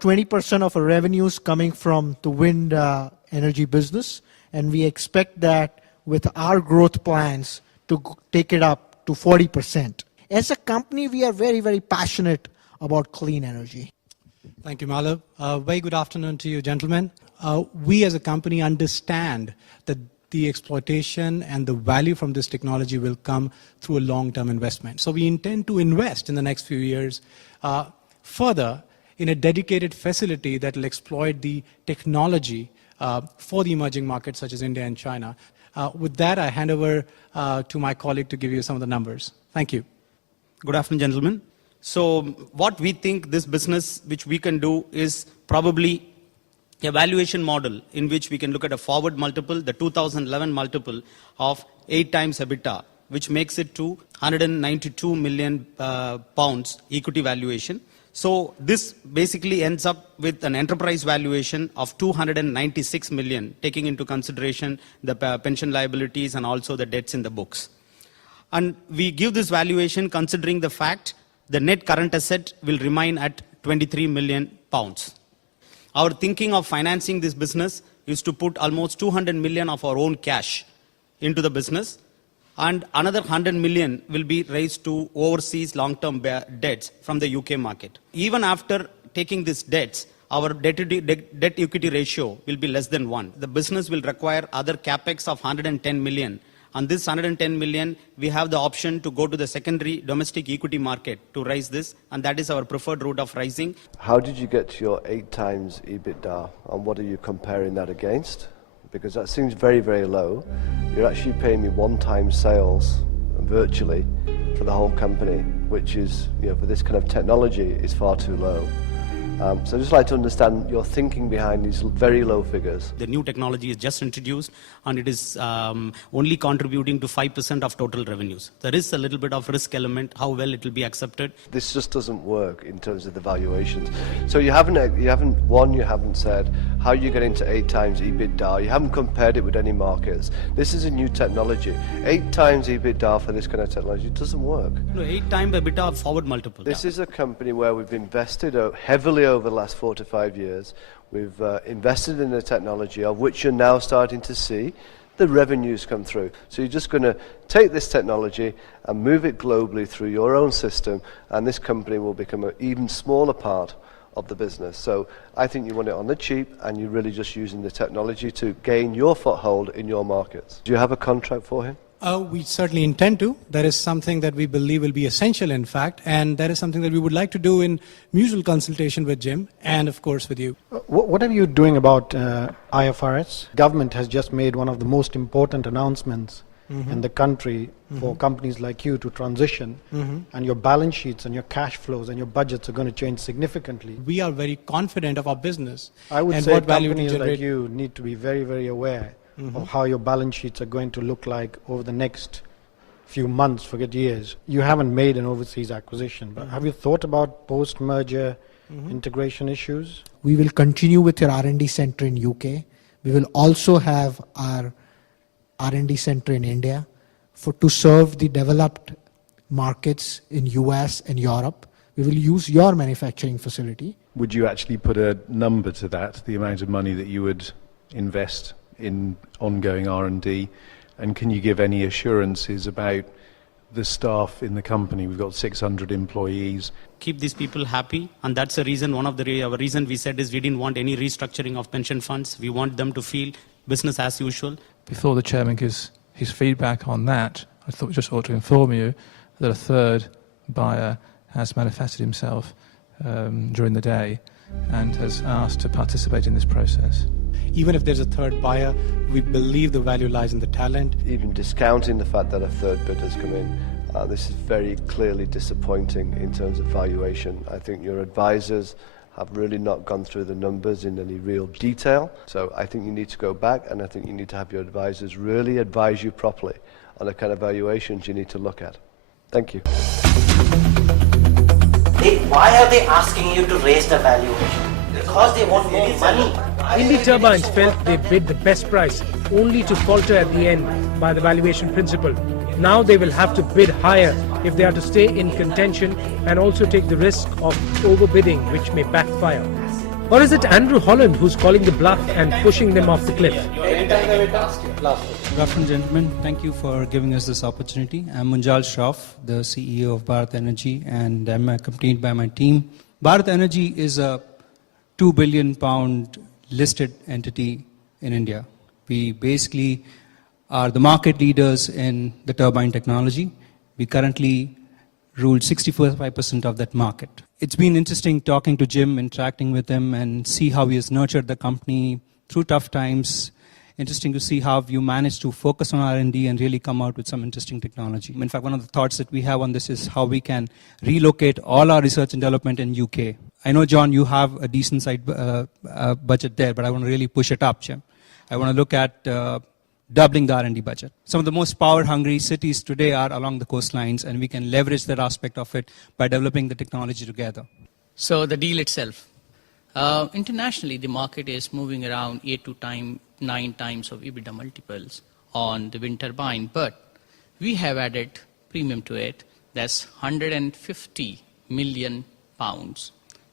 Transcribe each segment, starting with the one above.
20% of our revenues coming from the wind energy business, and we expect that with our growth plans to take it up to 40%. As a company, we are very, very passionate about clean energy. Thank you, Malav. Very good afternoon to you, gentlemen. We as a company understand that the exploitation and the value from this technology will come through a long-term investment. So we intend to invest in the next few years further in a dedicated facility that will exploit the technology for the emerging markets such as India and China. With that, I hand over to my colleague to give you some of the numbers. Thank you. Good afternoon, gentlemen. So what we think this business, which we can do, is probably a valuation model in which we can look at a forward multiple, the 2011 multiple of 8 times EBITDA, which makes it to 192 million pounds equity valuation. So this basically ends up with an enterprise valuation of 296 million, taking into consideration the pension liabilities and also the debts in the books. And we give this valuation considering the fact the net current asset will remain at 23 million pounds. Our thinking of financing this business is to put almost 200 million of our own cash into the business, and another 100 million will be raised to overseas long-term debts from the UK market. Even after taking these debts, our debt-equity ratio will be less than 1. The business will require other capex of 110 million. On this 110 million, we have the option to go to the secondary domestic equity market to raise this, and that is our preferred route of raising. How did you get to your 8 times EBITDA, and what are you comparing that against? Because that seems very, very low. You're actually paying me 1 time sales, virtually, for the whole company, which is, for this kind of technology, is far too low. So I'd just like to understand your thinking behind these very low figures. The new technology is just introduced, and it is only contributing to 5% of total revenues. There is a little bit of risk element, how well it will be accepted. This just doesn't work in terms of the valuations. So you haven't said how you're getting to 8 times EBITDA. You haven't compared it with any markets. This is a new technology. 8 times EBITDA for this kind of technology doesn't work. No, 8 times EBITDA forward multiple. This is a company where we've invested heavily over the last 4 to 5 years. We've invested in the technology of which you're now starting to see the revenues come through. So you're just going to take this technology and move it globally through your own system, and this company will become an even smaller part of the business. So I think you want it on the cheap, and you're really just using the technology to gain your foothold in your markets. Do you have a contract for him? We certainly intend to. That is something that we believe will be essential, in fact, and that is something that we would like to do in mutual consultation with Jim and, of course, with you. What are you doing about IFRS? Government has just made one of the most important announcements in the country for companies like you to transition, and your balance sheets and your cash flows and your budgets are going to change significantly. We are very confident of our business. I would say companies like you need to be very, very aware of how your balance sheets are going to look like over the next few months, forget years. You haven't made an overseas acquisition, but have you thought about post-merger integration issues? We will continue with your R&D center in UK. We will also have our R&D center in India to serve the developed markets in US and Europe. We will use your manufacturing facility. Would you actually put a number to that, the amount of money that you would invest in ongoing R&D, and can you give any assurances about the staff in the company? We've got 600 employees. Keep these people happy, and that's the reason, our reason we said is we didn't want any restructuring of pension funds. We want them to feel business as usual. Before the chairman gives his feedback on that, I thought we just ought to inform you that a third buyer has manifested himself during the day and has asked to participate in this process. Even if there's a third buyer, we believe the value lies in the talent. Even discounting the fact that a third bid has come in, this is very clearly disappointing in terms of valuation. I think your advisors have really not gone through the numbers in any real detail. So I think you need to go back, and I think you need to have your advisors really advise you properly on the kind of valuations you need to look at. Thank you. Why are they asking you to raise the valuation? Because they want more money. Indie Turbines felt they bid the best price, only to falter at the end by the valuation principle. Now they will have to bid higher if they are to stay in contention and also take the risk of overbidding, which may backfire. Or is it Andrew Holland who's calling the bluff and pushing them off the cliff? Good afternoon, gentlemen. Thank you for giving us this opportunity. I'm Munjal Shroff, the CEO of Bharat Energy, and I'm accompanied by my team. Bharat Energy is a £2 billion listed entity in India. We basically are the market leaders in the turbine technology. We currently rule 65% of that market. It's been interesting talking to Jim, interacting with him, and see how he has nurtured the company through tough times. Interesting to see how you managed to focus on R&D and really come out with some interesting technology. In fact, one of the thoughts that we have on this is how we can relocate all our research and development in UK. I know, John, you have a decent side budget there, but I want to really push it up, Jim. I want to look at doubling the R&D budget. Some of the most power-hungry cities today are along the coastlines, and we can leverage that aspect of it by developing the technology together. So the deal itself. Internationally, the market is moving around 8 to 9 times of EBITDA multiples on the wind turbine, but we have added premium to it. That's 150 million pounds,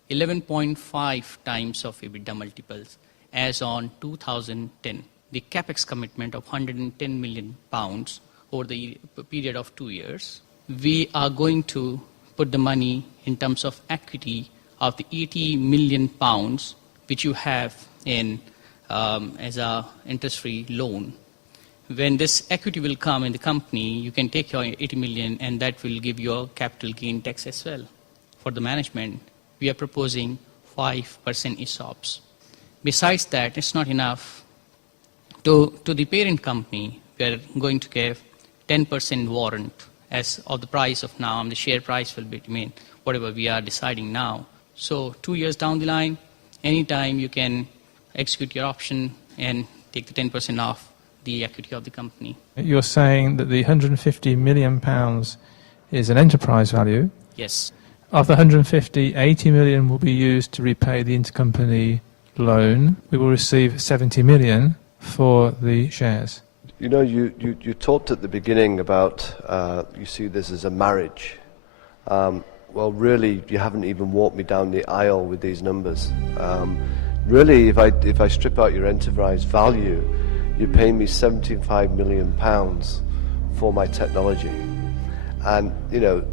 11.5 times of EBITDA multiples as on 2010. The capex commitment of 110 million pounds over the period of 2 years. We are going to put the money in terms of equity of the 80 million pounds which you have in as a interest-free loan. When this equity will come in the company, you can take your 80 million and that will give you a capital gain tax as well. For the management, we are proposing 5% ESOPs. Besides that, it's not enough. To the parent company, we are going to give 10% warrant as of the price of now, and the share price will be determined whatever we are deciding now. So 2 years down the line, anytime you can execute your option and take the 10% off the equity of the company. You're saying that the £150 million is an enterprise value. Yes. Of the 150, 80 million will be used to repay the intercompany loan. We will receive 70 million for the shares. You know, you talked at the beginning about you see this as a marriage. Well, really, you haven't even walked me down the aisle with these numbers. Really, if I strip out your enterprise value, you're paying me £75 million for my technology. And, you know,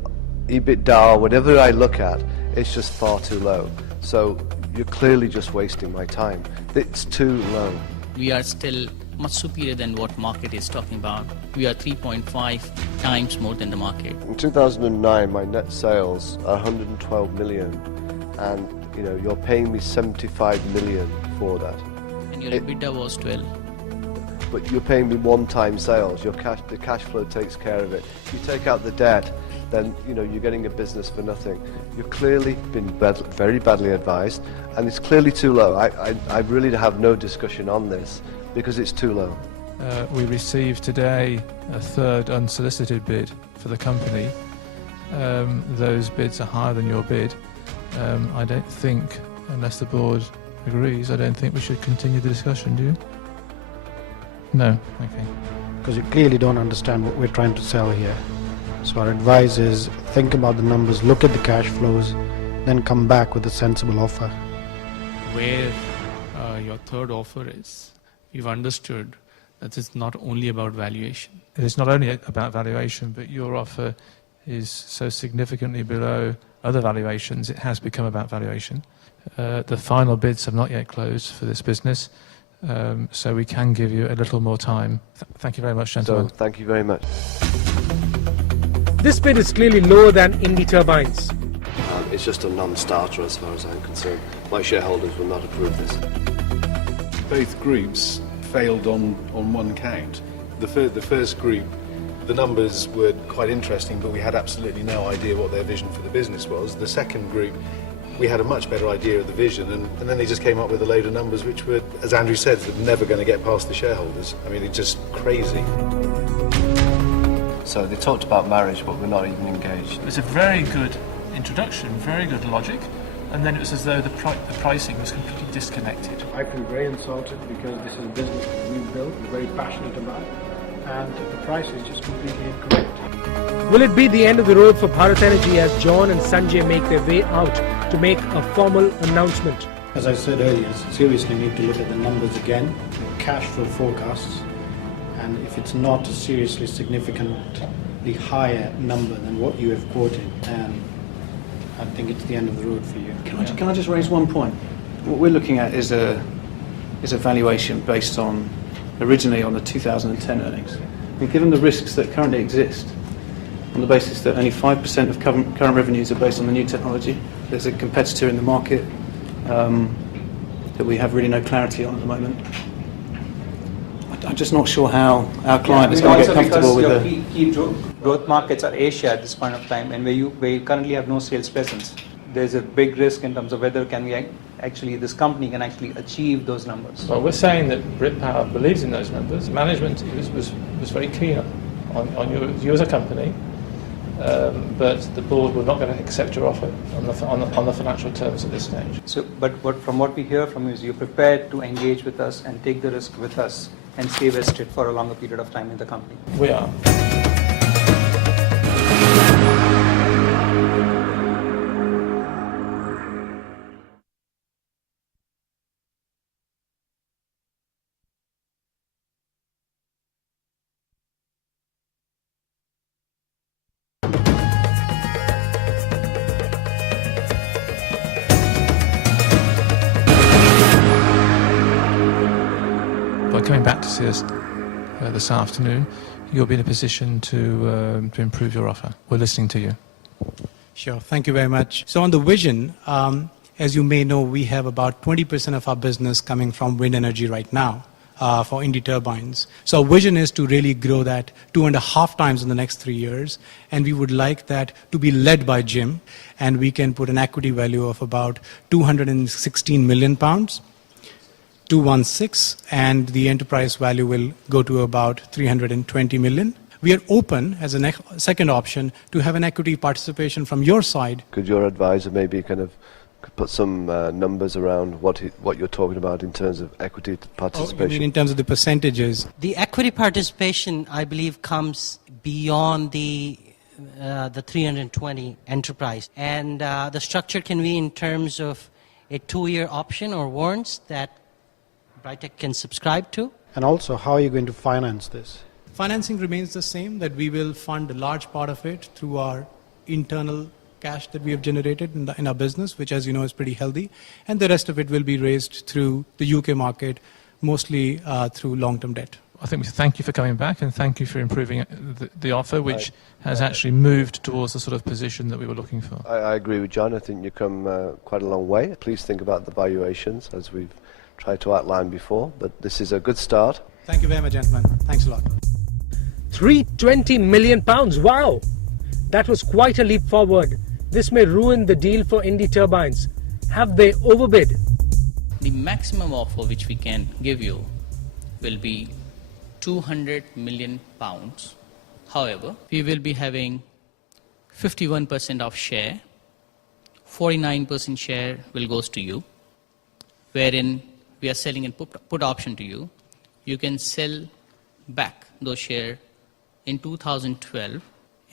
EBITDA, whatever I look at, it's just far too low. So you're clearly just wasting my time. It's too low. We are still much superior than what market is talking about. We are 3.5 times more than the market. In 2009, my net sales are 112 million, and you know you're paying me 75 million for that. And your EBITDA was 12. But you're paying me one-time sales. The cash flow takes care of it. You take out the debt, then you know you're getting a business for nothing. You've clearly been very badly advised, and it's clearly too low. I really have no discussion on this because it's too low. We received today a third unsolicited bid for the company. Those bids are higher than your bid. I don't think, unless the board agrees, I don't think we should continue the discussion, do you? No, okay. Because you clearly don't understand what we're trying to sell here. So our advice is think about the numbers, look at the cash flows, then come back with a sensible offer. Where your third offer is, we've understood that it's not only about valuation. It is not only about valuation, but your offer is so significantly below other valuations, it has become about valuation. The final bids have not yet closed for this business, so we can give you a little more time. Thank you very much, gentlemen. So, thank you very much. This bid is clearly lower than Indie Turbines. It's just a non-starter as far as I'm concerned. My shareholders will not approve this. Both groups failed on one count. The first group, the numbers were quite interesting, but we had absolutely no idea what their vision for the business was. The second group, we had a much better idea of the vision, and then they just came up with a load of numbers which were, as Andrew said, never going to get past the shareholders. I mean, it's just crazy. So they talked about marriage, but we're not even engaged. It was a very good introduction, very good logic, and then it was as though the pricing was completely disconnected. I feel very insulted because this is a business that we've built, we're very passionate about, and the price is just completely incorrect. Will it be the end of the road for Bharat Energy as John and Sanjay make their way out to make a formal announcement? As I said earlier, seriously need to look at the numbers again, cash flow forecasts, and if it's not a seriously significantly higher number than what you have quoted, then I think it's the end of the road for you. Can I just raise one point? What we're looking at is a valuation based on originally on the 2010 earnings. I mean, given the risks that currently exist, on the basis that only 5% of current revenues are based on the new technology, there's a competitor in the market that we have really no clarity on at the moment. I'm just not sure how our client is going to get comfortable with the key growth markets are Asia at this point of time, and where you currently have no sales presence. There's a big risk in terms of whether this company can actually achieve those numbers. Well, we're saying that Brit Power believes in those numbers. Management was very clear on you as a company, but the board were not going to accept your offer on the financial terms at this stage. So, but from what we hear from you is you're prepared to engage with us and take the risk with us and stay vested for a longer period of time in the company. We are. By coming back to see us this afternoon, you'll be in a position to improve your offer. We're listening to you. Sure, thank you very much. So on the vision, as you may know, we have about 20% of our business coming from wind energy right now for ND turbines. So our vision is to really grow that 2.5 times in the next 3 years, and we would like that to be led by Jim, and we can put an equity value of about £216 million. 216, and the enterprise value will go to about 320 million. We are open as a second option to have an equity participation from your side. Could your advisor maybe kind of put some numbers around what you're talking about in terms of equity participation? You mean in terms of the percentages? The equity participation, I believe, comes beyond the 320 enterprise, and the structure can be in terms of a 2-year option or warrants that Brightech can subscribe to. And also, how are you going to finance this? Financing remains the same, that we will fund a large part of it through our internal cash that we have generated in our business, which, as you know, is pretty healthy. And the rest of it will be raised through the UK market, mostly through long-term debt. I think we thank you for coming back and thank you for improving the offer, which has actually moved towards the sort of position that we were looking for. I agree with John. I think you've come quite a long way. Please think about the valuations as we've tried to outline before, but this is a good start. Thank you very much, gentlemen. Thanks a lot. £320 million. Wow! That was quite a leap forward. This may ruin the deal for ND Turbines. Have they overbid? The maximum offer which we can give you will be £200 million. However, we will be having 51% of share, 49% share will goes to you, wherein we are selling a put option to you. You can sell back those shares in 2012,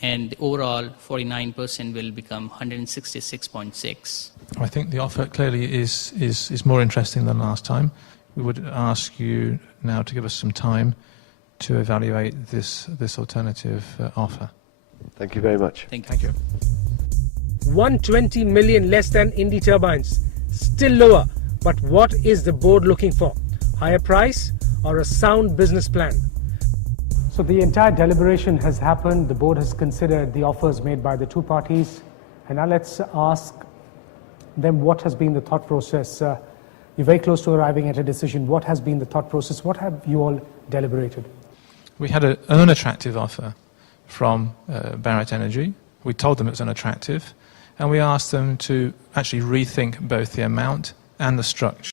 and the overall 49% will become 166.6. I think the offer clearly is more interesting than last time. We would ask you now to give us some time to evaluate this alternative offer. Thank you very much. Thank you. 120 million less than ND Turbines. Still lower. But what is the board looking for? Higher price or a sound business plan? So the entire deliberation has happened. The board has considered the offers made by the two parties. And now let's ask them what has been the thought process. You're very close to arriving at a decision. What has been the thought process? What have you all deliberated? We had an unattractive offer from Barrett Energy. We told them it was unattractive, and we asked them to actually rethink both the amount and the structure.